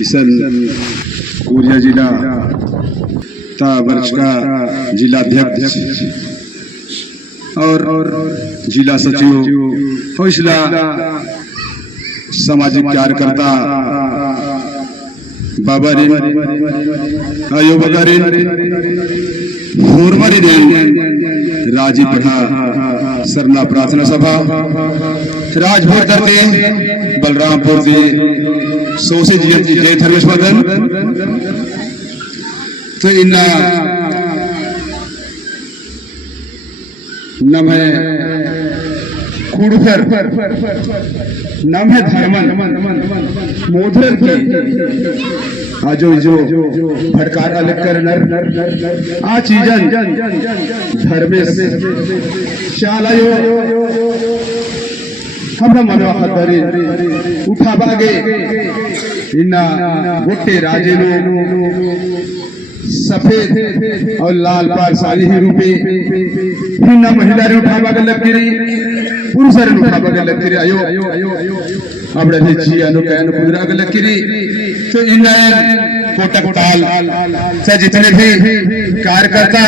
इसन कोरिया जिला ता वर्ष का जिलाध्यक्ष और जिला सचिव हौसला सामाजिक कार्यकर्ता बाबारिन आयोबगारिन होरमरिन राजी पढ़ा सरना प्रार्थना सभा राजभोर दरते बलरामपुर दी सोसे जय धर्मेश्वरन तो इन्ना नम है कुड़कर नम है धर्मन मोधर की आजो जो भटकार अलग कर नर आ चीजन धर्मेश शालायो हमरा मनवा खतरी उठा बागे इन्ना गोटे राजे नो सफेद और लाल पार साड़ी ही रूपे हिन्ना महिला रे उठा बागे लकीरी पुरुष रे उठा बागे लकीरी आयो अपने जी अनुकैन कुदरा बागे लकीरी तो इन्ना कोटक ताल से जितने भी कार्यकर्ता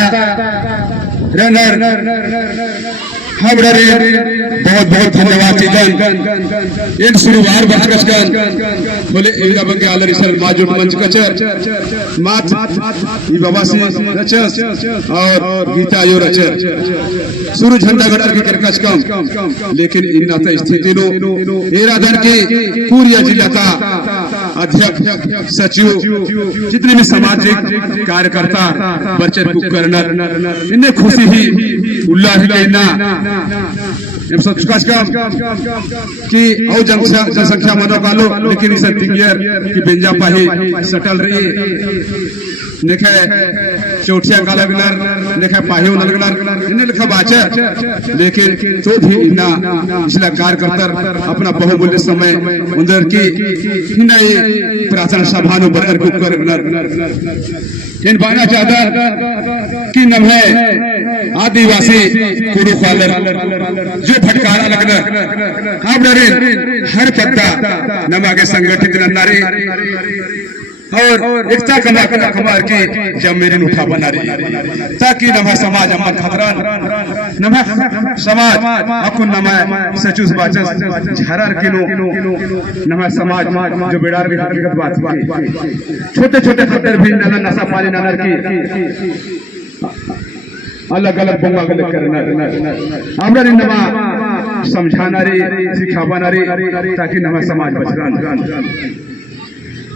रनर हमरे बहुत बहुत धन्यवाद चीतन एक शुरुआत बचकन बोले इनका बंगे आलरी सर माजुट मंच कचर मात ई बाबा से रचस और गीता यो रचर सुरु झंडा गड़र के करकस कम लेकिन इन्ना त स्थिति नो एराधन के कोरिया जिला का अध्यक्ष सचिव जितने भी सामाजिक कार्यकर्ता बचत कुकर्नर इन्हें खुशी ही उल्लास लेना कि जनसंख्या मनो कालो लेकिन इस तिंगियर की बेंजा पाही सटल रही नेखे चोटिया काला गिनर नेखे पाहियो नलगनर इन्हें लिखा बाचे लेकिन तो भी इन्ना इसला कार्यकर्ता अपना बहुमूल्य समय उधर की इन्ना प्रार्थना सभा नो बरकर कुकर इन बाना चाहता कि नम है आदिवासी कुरु खालर जो भटकारा लगना आप डरे हर पत्ता नमागे संगठित नारी और एकता कमा कमार की जब मेरे उठा बना रही ताकि नमा समाज अमन खतरान नमा समाज अकुन नमा सचुस बाचस झरार किलो नमा समाज जो बेडार की हकीकत बात छोटे छोटे खतर भी नना नशा पानी ननर की अलग अलग बोंगा गले करना हमरा नमा समझाना रे सिखावाना रे ताकि नमा समाज बचरान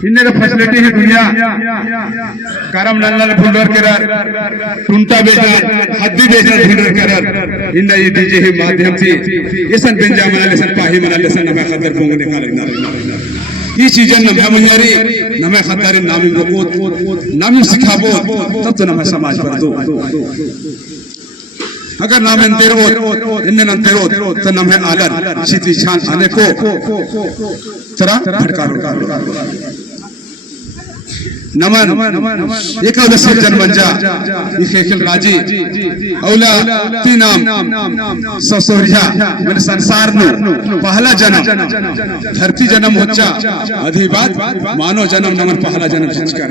इन्ने का फैसिलिटी है दुनिया करम नल्ला फुलर केरर टुंटा बेचा हद्दी बेचा ढूंढर केरर इन्ना ये डीजे ही माध्यम से ऐसा बेंजा मना लेसन पाही मना लेसन नमे खतर पोंग निकाल ये चीजें नमे मुयारी नमे खतर नामी रोकोत नामी सिखाबो तब तो नमे समाज पर दो अगर नाम अंतेरो इन्ने अंतेरो तो नमे आलर सीधी छान आने को तरह भटकारो नमन एकादशी जनमंजा इखेखल राजी औला तीनाम ससोरिया मन संसार नो पहला जन्म धरती जन्म होचा अधिबाद मानव जन्म नमन पहला जन्म संस्कार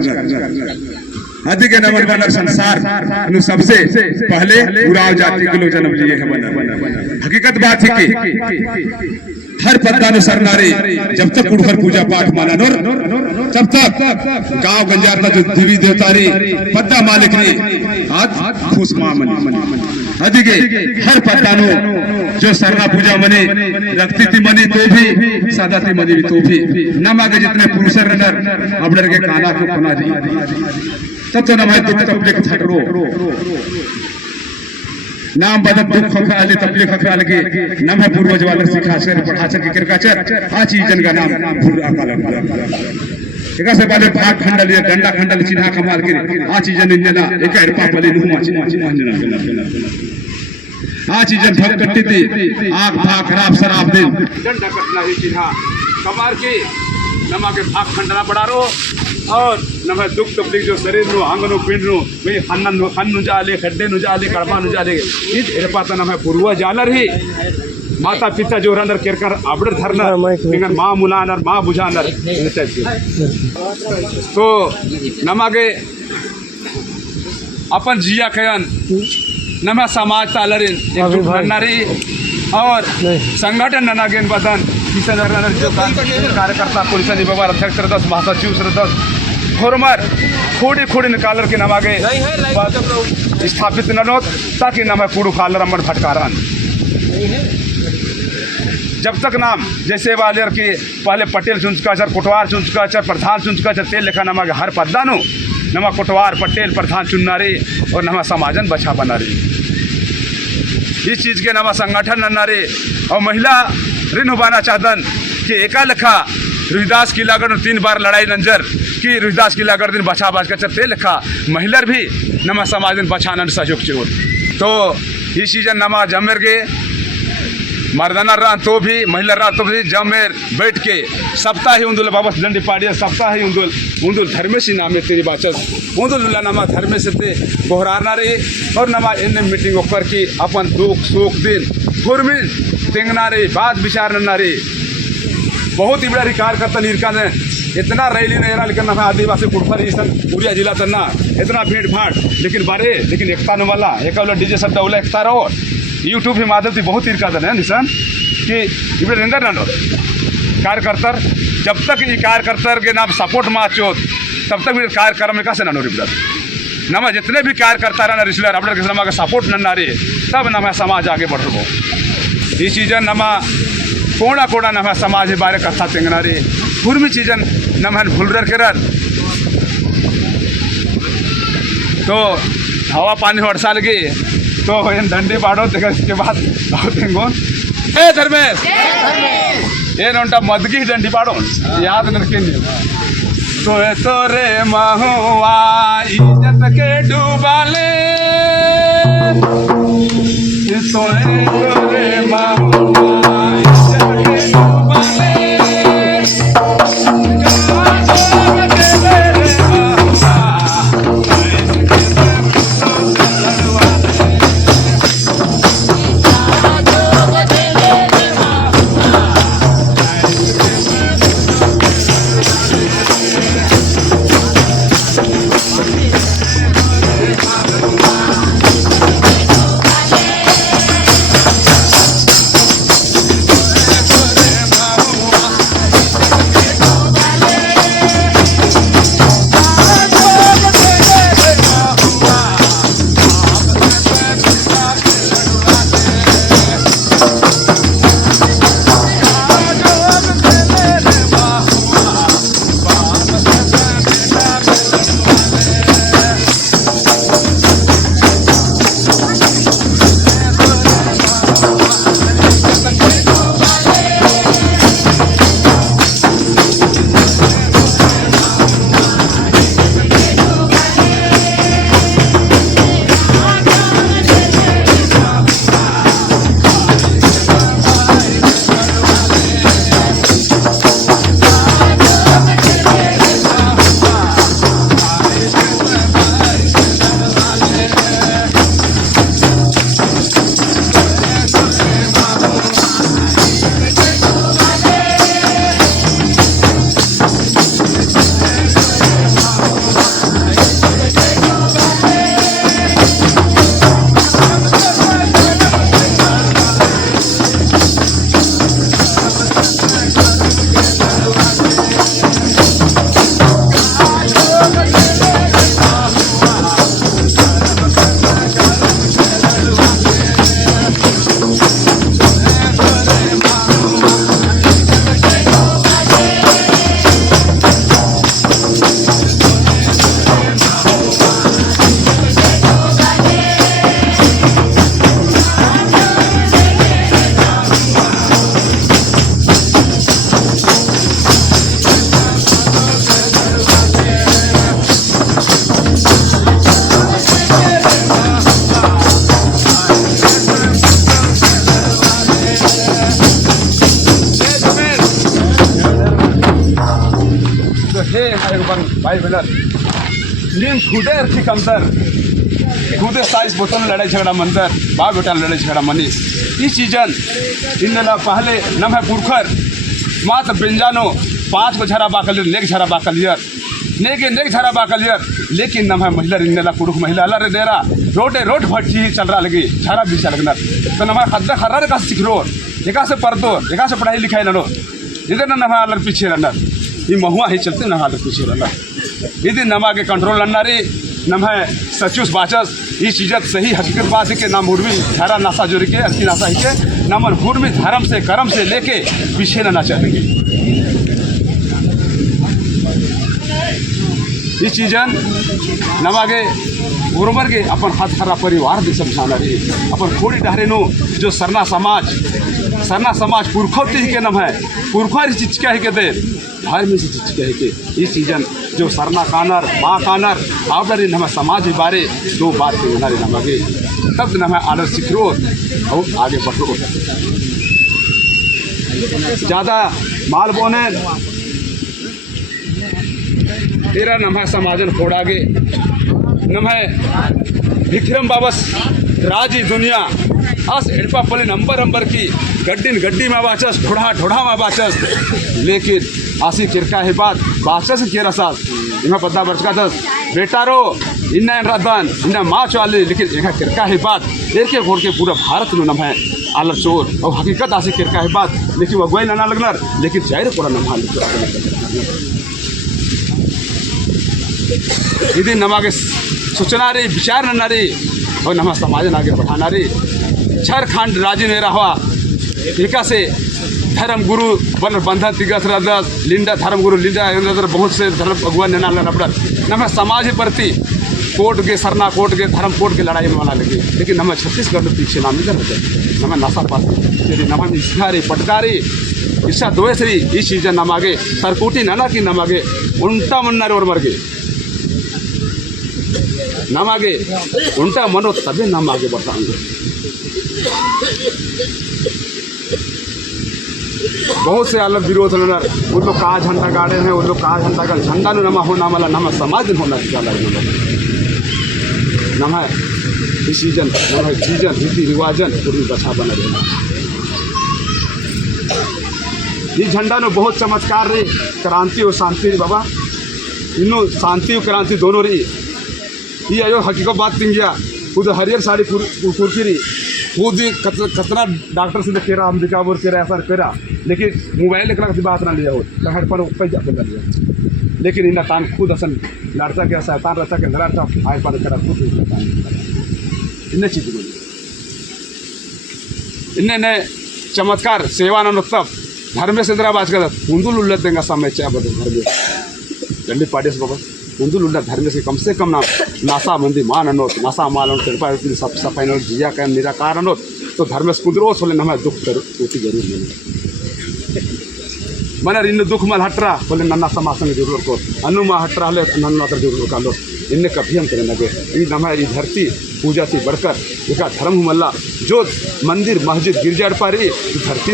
आदि के नमन बनर संसार नु सबसे पहले गुराव जाति के लोग जन्म लिए है बना हकीकत बात है कि हर पत्ता नु सरनारी जब तक उड़कर पूजा पाठ माना नोर तब तक गांव गंजार का जो देवी देवतारी पत्ता मालिक ने आज खुश मामनी अधिके हर पत्ता नु जो सरना पूजा मने रखती थी मनी तो भी सादा थी मनी तो भी न मांगे जितने पुरुष रनर अबलर के काना को बना दी तब तो न भाई दुख तकलीफ थटरो नाम बदल दुख खखराले तकलीफ खखराले के नाम है पूर्वज वाले सिखा से पढ़ा से किरकाचर आ चीजन का नाम भूल आकाल एक से पहले भाग खंडल ये डंडा खंडल चिन्हा कमाल के आ चीजन इन्ना एक हरपा पले नुमा चिन्हा आ चीजन भग कट्टी थी आग भाग खराब शराब दे डंडा कटना ही चिन्हा कमाल के नमा के भाग खंडना पड़ा रो और नमा दुख तकलीफ जो शरीर नु अंग नु पिंड नु वे खन नु जाले खड्डे नु जाले कड़मा नु जाले इस एरे पाता नमा पूर्व जालर ही माता पिता जो रंदर केरकर आबड़ धरनर फिंगर माँ मुलानर माँ बुझानर तो नमागे अपन जिया कयन नमा समाज तालरिन एक नन्नारी और संगठन ननागेन बदन किसान जो कार्यकर्ता पुलिस निभाव अध्यक्ष रदस महासचिव रदस फॉर्मर खोड़ी खोड़ी निकालर के नमागे स्थापित ननोत ताकि नमा कूड़ू खालर अमर भटकारन जब तक नाम जैसे वाले की पहले पटेल चुनचकाचर कोटवार चुनचकाचर प्रधान चुनचकाचर तेल लेखा नमा हर पद्दानु नमा कोटवार पटेल प्रधान चुनना रही और नमा समाजन बचा बना रही इस चीज़ के नमा संगठन नन्ना रे और महिला ऋण होना चाहतन कि एका लेखा रोहिदास किलागढ़ 3 बार लड़ाई नंजर कि रोहिदास किलागढ़ दिन बचा बच कर चलते लेखा महिला भी नमा समाज दिन बचाना सहयोग चोर तो इस चीज़ नमा जमेर के मर्दाना रहा तो भी महिला रहा तो भी जमेर बैठ के सप्ताह ही उन्दुल बाबा दंडी पाड़िया सप्ताह ही उन्दुल धर्मेश नामे तेरी बाचस उन्दुल नमा धर्मेश ते गोहराना रे और नमा इन मीटिंग कर की अपन दुख सुख दिन फुरमिन तेंगना रे बात विचार नन्ना रे बहुत ही बड़ा कार्यकर्ता निर्का ने इतना रैली नहीं रहा लेकिन आदिवासी कुटफर उड़िया जिला तन्ना इतना भीड़ भाड़ लेकिन एकता न वाला एक डीजे सब दौला एकता रहो यूट्यूब के माध्यम से बहुत इरकादन है निशान कि इबे रेंदर न कार्यकर्ता जब तक ये कार्यकर्ता के नाम सपोर्ट माचो तब तक भी कार्यक्रम का से न रिबड़ नमा जितने भी कार्यकर्ता रहा रिश्तेदार अपने के नमा का सपोर्ट न रे तब नमा समाज आगे बढ़ रहा ये चीज़न नमा कोड़ा कोड़ा नमा समाज के बारे कथा तेंगना रे पूर्वी चीज़न नमा भूल कर तो हवा पानी वर्षा लगी तो इन डंडी पाड़ो देखा इसके बाद ए धर्मेश ये नोटा मदगी डंडी पाड़ो याद नरके तो रे महुआ इज्जत के डूबाले तो रे महुआ इज्जत के डूबाले एक बार भाई बहन नीम खुदे ठीक अंदर खुदे साइज बोतल लड़ाई झगड़ा मंदर बा बेटा लड़ाई झगड़ा मनी इस सीजन इनला पहले नम है पुरखर मात्र बेंजानो 5 को झरा बाकलियर लेक झरा बाकलियर नेक झरा बाकलियर लेकिन नम है महिला इनला पुरुष महिला रे डेरा रोड भट्टी चल रहा लगी झरा भी चल लगना तो नम खद्दा खर्रा का सीख रो एका से पढ़तो एका से पढ़ाई लिखाई लो इधर नम अलग पीछे रहना ये महुआ ही चलते नम अलग पीछे रहना यदि नमा के कंट्रोल लड़ना रे नम है सचुस बाचस ये चीज़ सही हकीकत बात है कि नाम हुर्मी धारा नासा जोड़ के अस्सी नासा ही के नमन हुर्मी धर्म से कर्म से लेके पीछे ना चलेंगे इस चीज़न नमागे उर्मर के अपन हाथ हरा परिवार भी समझाना रही अपन खोड़ी डहरे नो जो सरना समाज पुरखौती ही के नम है पुरखौर चीज क्या है के दे धर्म से चीज क्या है के इस सीजन जो सरना कानर माँ कानर आवडर नम समाज बारे दो बात के नारे नमागे तब नम आदर सिखरो और आगे बढ़ो ज़्यादा माल बोने तेरा नम है समाजन फोड़ागे नम है विक्रम बाबस राजी दुनिया अस एडपा पले नंबर की गड्डी में बाचस ढोढ़ा में बाचस लेकिन आसी किरका है बात बाचस केरा साथ इन्हें पता बचका दस बेटा रो इन्ना रदन इन्ना माँ चाले लेकिन एक किरका है बात एक के घोड़ के पूरा भारत में नम है आलर चोर और हकीकत आसी किरका है बात लेकिन वह गोई ना लगना लेकिन जाहिर पूरा नम यदि नमागे सूचना रे विचार न रे और नमा समाज आगे बढ़ाना रे झारखंड राज्य ने रहा एका से धर्म गुरु बन बंधन तिगस रदस लिंडा धर्म गुरु लिंडा बहुत से धर्म भगवान ने नाल नपड़ नमा समाज प्रति कोर्ट के सरना कोर्ट के धर्म कोर्ट के लड़ाई में वाला लगे लेकिन नमा छत्तीसगढ़ में पीछे नाम नहीं करते नमा नासा पास यदि नमा इसहारी पटकारी ईशा दोसरी इस चीज़ नमागे सरकोटी नाना की नमागे उल्टा मन्ना और मर गए नाम आगे उल्टा मनो तभी नाम आगे बढ़ाएंगे बहुत से अलग विरोध लड़ना उन लोग कहा झंडा गाड़े हैं उन लोग कहा झंडा का झंडा न नमा होना वाला नमा समाज होना चाहिए नमा सीजन नमा सीजन रीति रिवाजन पूरी बचा बना रहना ये झंडा ने बहुत चमत्कार रही क्रांति और शांति रही बाबा इन्हों शांति और क्रांति दोनों रही ये आयो हकीकत बात तिंगिया खुद हरियर साड़ी कुरकुरी खुद खतरा डॉक्टर से कह रहा अंबिका बोल कह रहा ऐसा करा लेकिन मोबाइल एक बात ना लिया हो हर पर पैसा बोल लिया लेकिन इन तान खुद असन लड़ता के शैतान रहता के लड़ता आए पर करा खुद इन्हें चीज बोली इन्हें चमत्कार सेवा नोत्सव धर्म से इंदिराबाद का हुंदुल उल्लत देंगे समय चाह बदल धर्म डंडी पार्टी से बाबा हुंदुल उल्लत धर्म से कम ना नासा मंदी मान अनोत नासा माल कृपा सफाई जिया का निराकार अनोत तो धर्म से कुंदरोस होले नम दुख टूटी जरूर मिले मन इन दुख मल हटरा बोले नन्ना समाज संग जरूर को अनु मा हटरा ले नन्ना कर जरूर का लो इनने कभी हम करने लगे ये नम ये धरती पूजा से बढ़कर एक धर्म मल्ला जो मंदिर मस्जिद गिरजा पारी धरती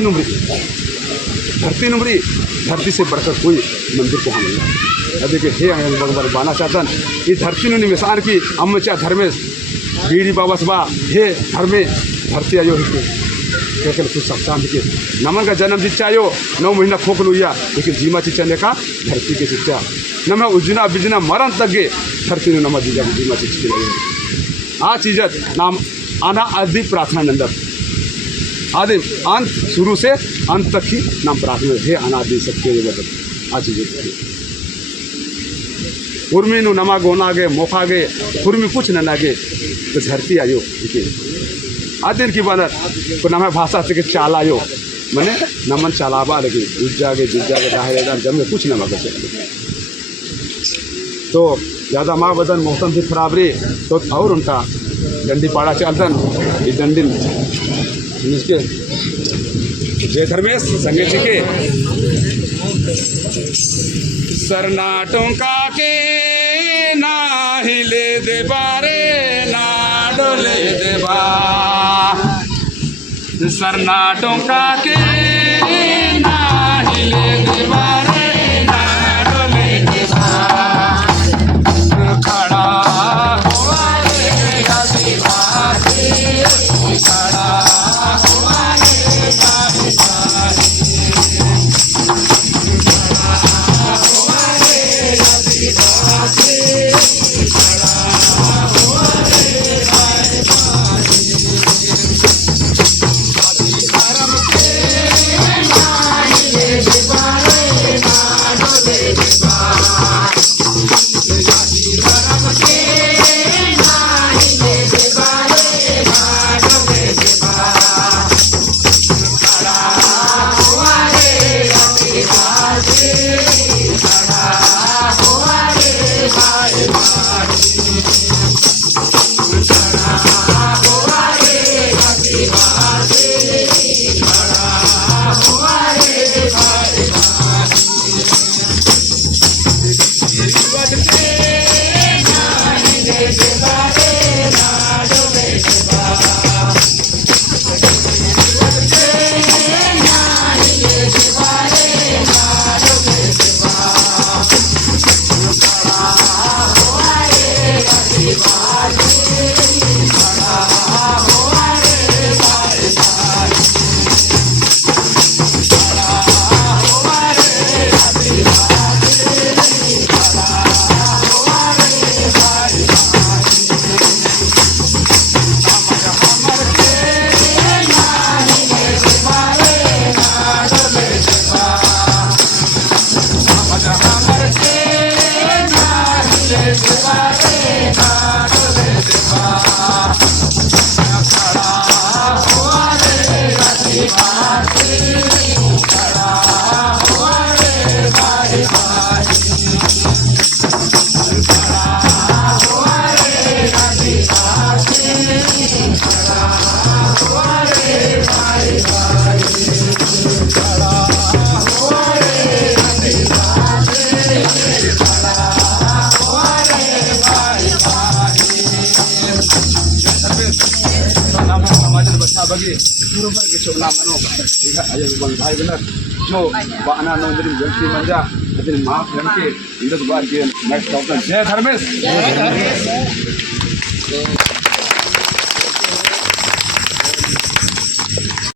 नुमरी धरती से बढ़कर कोई मंदिर को हम देखिए हे भगवान बाना चाहतन ये धरती नु निमिषान की अम्मचा धर्मेश बीड़ी बाबस बा हे धर्मे धरती आयो कहकर कुछ सप्ताह के नमन का जन्म जिच्चा आयो 9 महीना खोक लुया लेकिन जीमा चिच्चा ने का धरती के चिच्चा नम उजना बिजना मरण तक गे धरती नु नम जीमा चिच्ची लगे आ चीजत नाम आना आदि प्रार्थना नंदर आदि अंत शुरू से अंत तक ही नाम प्रार्थना है अनादि सत्य बदल आ चीजें उर्मी नु नमा गोना गे मोखा गे उर्मी कुछ न नागे तो धरती आयो आदिन की बानर को नमा भाषा से के चाल आयो मने नमन चालाबा लगे उज्जा गे दाहिर जब में कुछ न मांगे तो ज़्यादा माँ बदन मौसम भी खराब रही तो और उनका डंडी पाड़ा चलतन ये डंडी इसके जय धर्मेश संगे के सरनाटों का के ना हिले दे बारे ना डोले दे बा सरनाटों का के ना हिले दे बारे ना डोले दे बा bagi buru-buru ke cok nama no iha ayo bang bhai benar jo bana no dari ganti manja adin maaf nanti indah buat dia next problem jai dharmesh